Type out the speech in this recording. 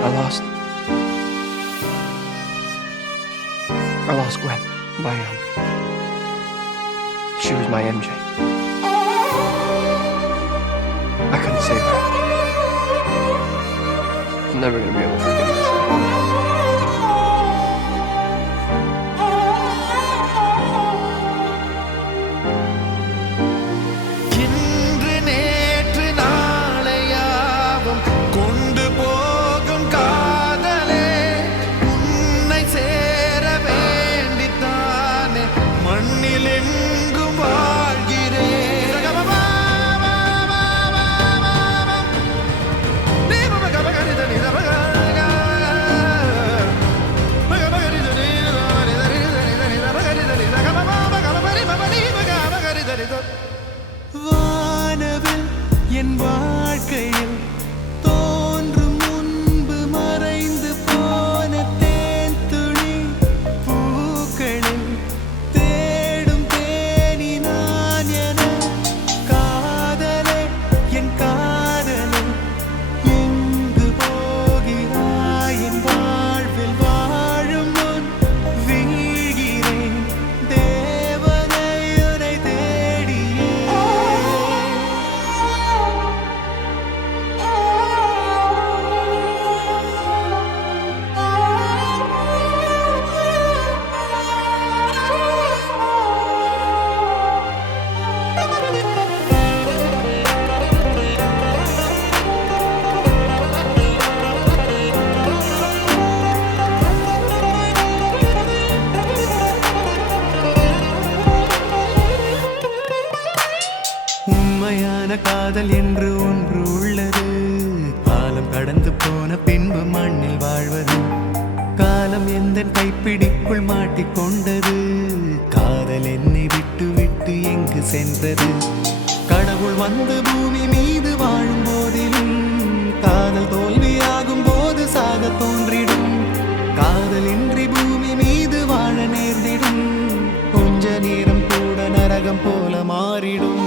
I lost Gwen. She was my MJ. I couldn't save her. I'm never gonna be able to forgive myself. வானவில் என் வாழ்க்கையில் தோன்றும் முன்பு மறைந்து போன தேன் துளி பூக்களில் தேடும் தேனி நான் என காதலே என் காதலே எங்கு போகிறாய் என் வாழ்வில் வாழும் முன் வீழ்கிறேன் தேவனையுனை தேடியே உண்மையான காதல் என்று ஒன்று உள்ளது. காலம் கடந்து போன பின்பு மண்ணில் வாழ்வது. காலம் எந்த கைப்பிடிக்குள் மாட்டிக்கொண்டது. காதல் என்னை விட்டு விட்டு எங்கு சென்றது. கடவுள் வந்து பூமி மீது வாழும் போதிலும் காதல் தோல்வியாகும் போது சாக தோன்றிடும். காதல் இன்றி பூமி மீது வாழ நேர்ந்திடும். கொஞ்ச நேரம் கூட நரகம் போல மாறிடும்.